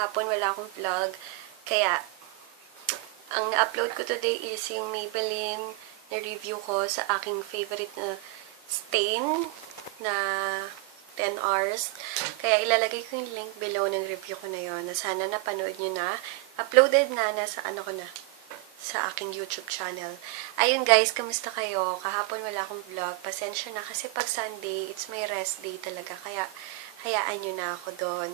kahapon wala akong vlog. Kaya, ang na-upload ko today is yung Maybelline na review ko sa aking favorite na stain na 10 hours. Kaya ilalagay ko yung link below ng review ko na yon na sana napanood nyo na. Uploaded na, nasa ano ko na, sa aking YouTube channel. Ayun guys, kamusta kayo? Kahapon wala akong vlog. Pasensya na kasi pag Sunday, it's my rest day talaga. Kaya, hayaan nyo na ako doon.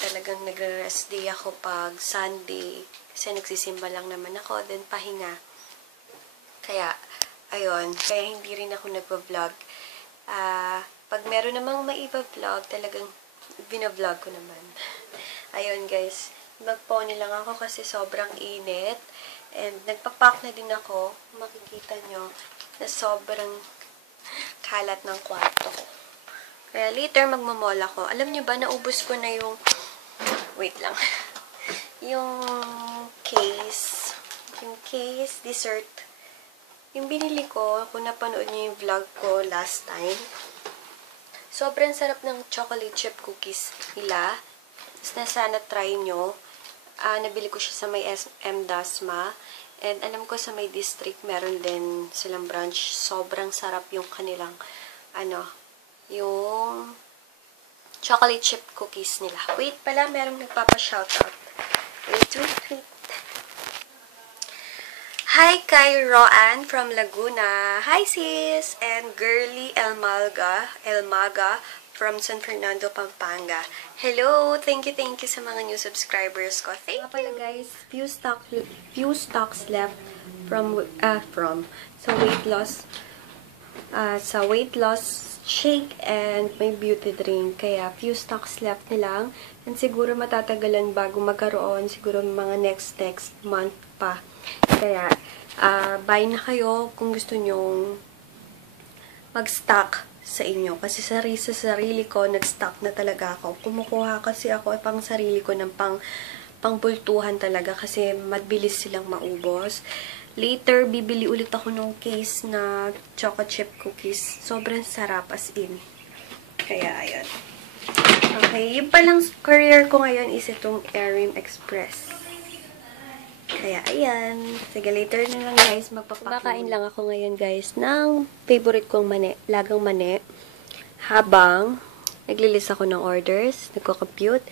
Talagang nagre-rest day ako pag Sunday. Kasi nagsisimba lang naman ako, then pahinga. Kaya, ayun. Kaya hindi rin ako nagpa-vlog. Pag meron namang maipa-vlog, talagang bina-vlog ko naman. Ayun guys. Mag-pony lang ako kasi sobrang init. And nagpapak na din ako. Makikita nyo na sobrang kalat ng kwarto ko. Kaya later magmamall ako. Alam nyo ba, naubos ko na yung... Wait lang. Yung case. Yung case, dessert. Yung binili ko, kung napanood nyo yung vlog ko last time. Sobrang sarap ng chocolate chip cookies nila. Tapos na sana try nyo. Nabili ko siya sa may SM Dasma. And alam ko sa may district, meron din silang branch. Sobrang sarap yung kanilang, yung chocolate chip cookies nila. Wait pala, merong nagpapa-shoutout. Wait. Hi kay Roanne from Laguna. Hi sis! And Girly Elmaga from San Fernando, Pampanga. Hello! Thank you sa mga new subscribers ko. Thank you! Pala guys, few stocks left from sa weight loss shake and may beauty drink. Kaya few stocks left na lang. And siguro matatagalan bago magkaroon. Siguro mga next month pa. Kaya, buy na kayo kung gusto nyong mag-stock sa inyo. Kasi sa sarili ko, nag-stock na talaga ako. Kumukuha kasi ako pang sarili ko ng pangbultuhan talaga kasi mabilis silang maubos. Later, bibili ulit ako ng case na chocolate chip cookies. Sobrang sarap as in. Kaya, ayun. Okay, yung palang career ko ngayon is itong Erin Express. Kaya, ayan. Sige, later na lang guys, magpapakain lang ako ngayon guys ng favorite kong mani, lagang mani. Habang naglilis ako ng orders, nagko-compute,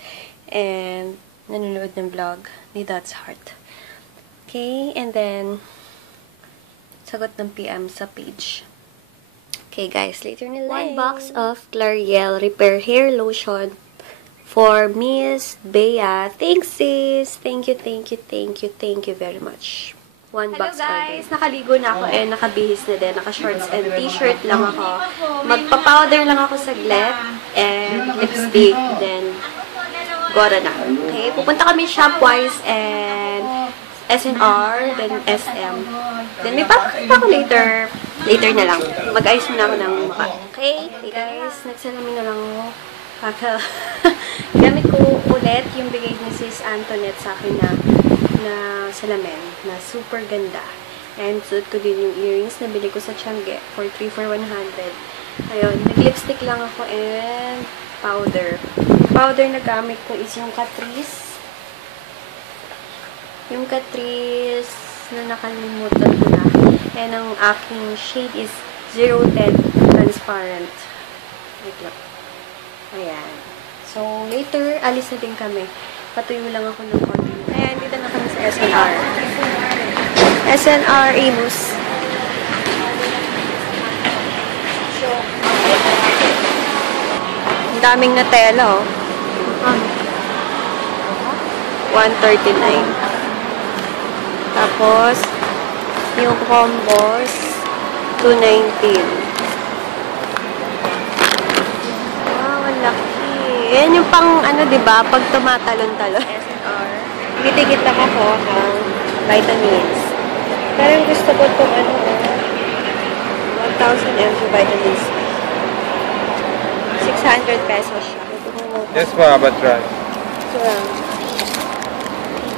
and nanonood ng vlog ni That's Heart. Okay, and then sagot ng PM sa page. Okay guys, later na lang. 1 box of Clariel Repair Hair Lotion for Miss Bea. Thanks sis! Thank you very much. 1 box guys! Order. Nakaligo na ako and nakabihis na din. Naka-shorts and t-shirt lang ako. Magpa-powder lang ako saglit and lipstick. Then, gora na. Okay, pupunta kami Shopwise and SNR, then SM. Then may papakita ako later. Later na lang. Mag-ayos muna ako ng mukha. Okay? Hey guys, nagsalamin na lang ako. Gamit ko ulit yung bigay ni Sis Antoinette sa akin na salamin. Na super ganda. And suot ko din yung earrings na bili ko sa Tiangge for 3 for 100. Ayun, nag-lipstick lang ako and powder. Powder na gamit ko is yung Catrice. Yung Catrice na nakalimutan ko na. And ang aking shade is 010 Transparent. Wait lang. Ayan. So, later, alis na din kami. Patuyo lang ako ng konti. Ayan, dito na kami sa SNR. SNR Amos. Ang daming na tela, oh. 139. Tapos, yung combos, 219. Wow, ang laki. Yan yung pang, diba, pag tumatalon-talon. SNR. Gitigit lang ako ng vitamins. Pero yung gusto ko itong 1,000 mg vitamins. 600 pesos siya. Yes po, Abatran. So lang.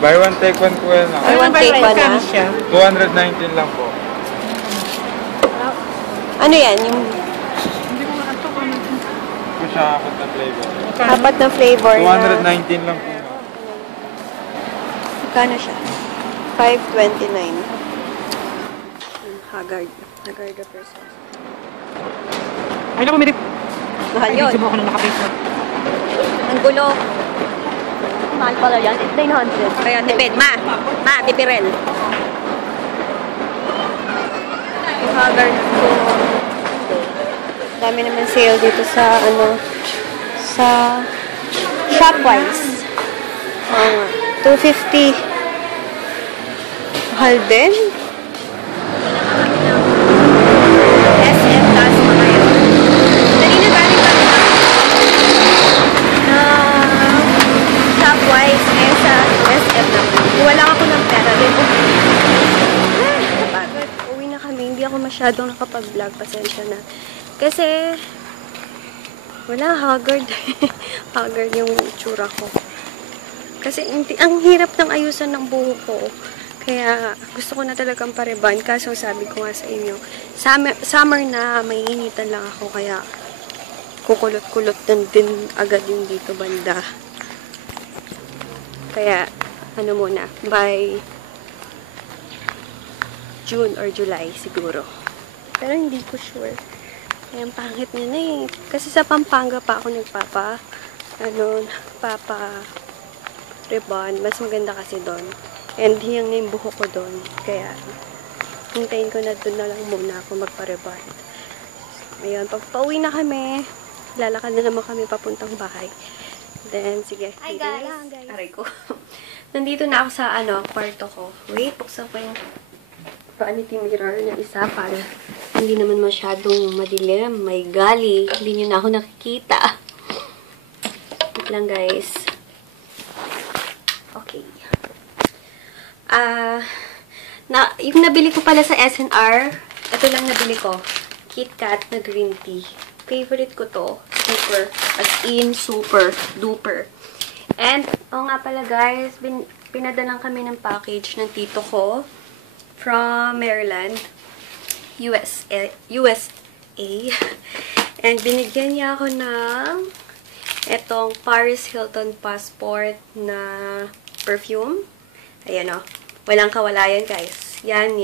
Buy one, take one po yan. Buy one, take one na. 219 lang po. Ano yan? Yung... Ito siya, apat na flavor. Apat na flavor 219 lang po. Magkano siya? 529. Haggard. Haggard na person. Ay, naku, Mirip. Mahal Ay, yun. video mo ako nung naka-face mo. Ang gulo. Mahal pala yan. It's 900. Kaya tipid. Ma, tipirel. Yung Haggard ko. Dami naman sale dito sa, sa Shopwise. 250. Mahal din. SM plus mga yun. Kanina galing kami na Shopwise ngayon sa SM na. Wala ako ng pera rin. Napagod. Uwi na kami. Hindi ako masyadong nakapag-vlog. Pasensya na. Kasi wala, haggard. Haggard yung itsura ko. Kasi ang hirap ng ayusan ng buhok ko. Kaya gusto ko na talagang pareban. Kaso sabi ko nga sa inyo, summer na, may initan lang ako. Kaya kukulot-kulot din agad yung dito banda. Kaya ano muna, by June or July siguro. Pero hindi ko sure. Kaya ang pangit niya na eh. Kasi sa Pampanga pa ako ribbon. Mas maganda kasi doon. And hiyang na yung buhok ko doon. Kaya, hintayin ko na doon na lang muna ako magpa-ribbon. Ayun, pag pauwi na kami, lalakad na naman kami papuntang bahay. Then, sige. Hi, dito na guys. lang, guys. Aray ko. Nandito na ako sa, kwarto ko. Wait, buksan ko yung vanity mirror na isa para hindi naman masyadong madilim. May gali. Hindi nyo na ako nakikita. Wait lang, guys. Okay. Yung nabili ko pala sa SNR, ito lang nabili ko. KitKat na green tea. Favorite ko to. Super. As in, super duper. And, nga pala guys, pinadalang kami ng package ng tito ko from Maryland, USA. And binigyan niya ako ng etong Paris Hilton Passport na perfume. Ayan o. Walang kawala yan, guys. Yan.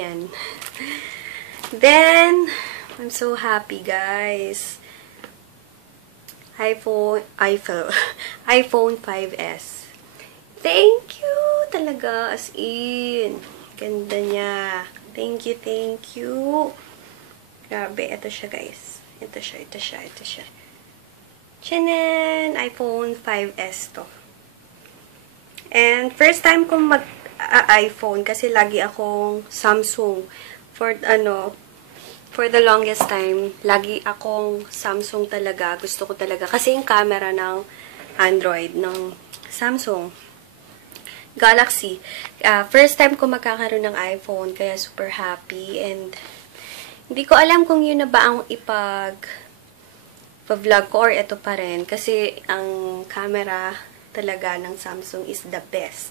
Then, I'm so happy, guys. iPhone 5S. Thank you! Talaga, as in. Ganda niya. Thank you. Grabe, ito siya, guys. Ito siya. Chanan! iPhone 5S to. And first time kong mag-iPhone kasi lagi akong Samsung. For the longest time, lagi akong Samsung talaga. Gusto ko talaga. Kasi yung camera ng Android, ng Samsung Galaxy. First time ko magkakaroon ng iPhone, kaya super happy. And hindi ko alam kung yun na ba ang ipag-vlog ko or ito pa rin. Kasi ang camera talaga ng Samsung is the best.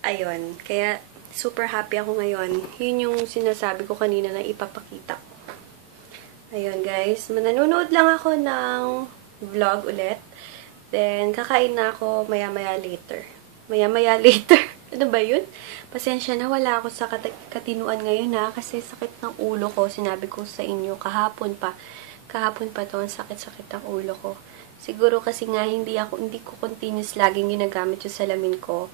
Ayun. Kaya, super happy ako ngayon. Yun yung sinasabi ko kanina na ipapakita ko. Ayun, guys. Nanonood lang ako ng vlog ulit. Then, kakain na ako maya-maya later. Maya-maya later. Ano ba yun? Pasensya na, wala ako sa katinuan ngayon ha. Kasi sakit ng ulo ko. Sinabi ko sa inyo, kahapon pa to, ang sakit-sakit ng ulo ko. Siguro kasi nga hindi ko continuous laging ginagamit yung salamin ko.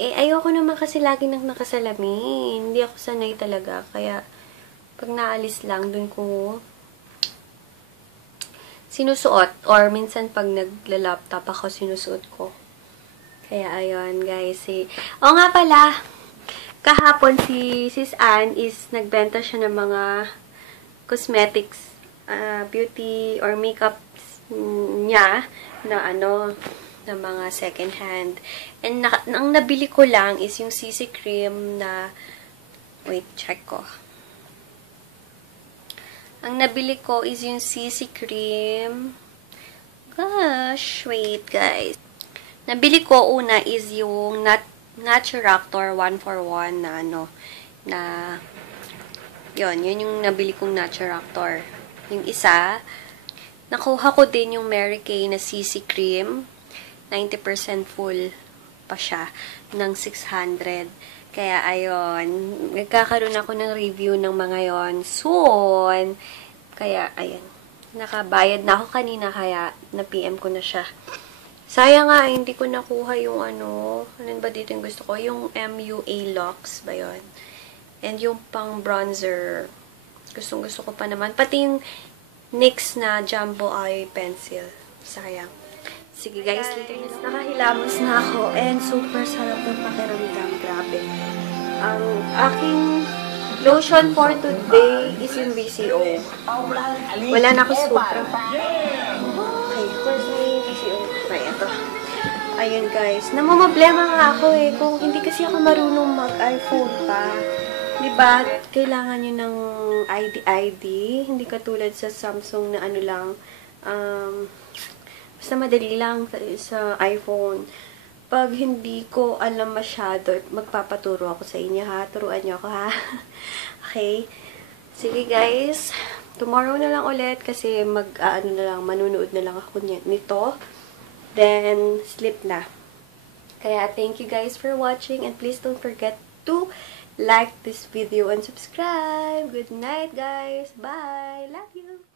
Ayoko naman kasi lagi nang nakasalamin. Hindi ako sanay talaga. Kaya, pag naalis lang, dun ko sinusuot. Or minsan pag nagla-laptop ako, sinusuot ko. Kaya, ayun, guys. O nga pala, kahapon si Sis Ann is nagbenta siya ng mga cosmetics, beauty or makeup niya na na mga second hand. And ang nabili ko lang is yung CC cream na wait, check ko. Ang nabili ko is yung CC cream. Gosh, wait guys. Nabili ko una is yung Naturactor 141 na yun yung nabili kong Naturactor. Yung isa, nakuha ko din yung Mary Kay na CC cream. 90% full. pa siya ng 600. Kaya, ayun, nagkakaroon ako ng review ng mga yon soon. Kaya, ayun, nakabayad na ako kanina, kaya na-PM ko na siya. Sayang nga, hindi ko nakuha yung ano ba dito yung gusto ko? Yung MUA Locks ba yun? And yung pang bronzer, gustong-gusto ko pa naman. Pati yung NYX na Jumbo Eye Pencil. Sayang. Sige guys, later na. Nakahilamos na ako and super sarap ng pakiramdam. Grabe. Ang aking lotion for today is yung VCO. Wala na ako super. Okay, first may VCO. Ay, ito. Ayun guys. Namamablema nga ako eh. Kung hindi kasi ako marunong mag-iPhone pa. Diba? Kailangan nyo ng ID. Hindi katulad sa Samsung na ano lang. Basta madali lang sa iPhone. Pag hindi ko alam masyado, magpapaturo ako sa inyo ha. Turuan nyo ako ha. Okay? Sige guys. Tomorrow na lang ulit kasi manunood na lang ako nito. Then, sleep na. Kaya, thank you guys for watching and please don't forget to like this video and subscribe. Good night guys. Bye. Love you.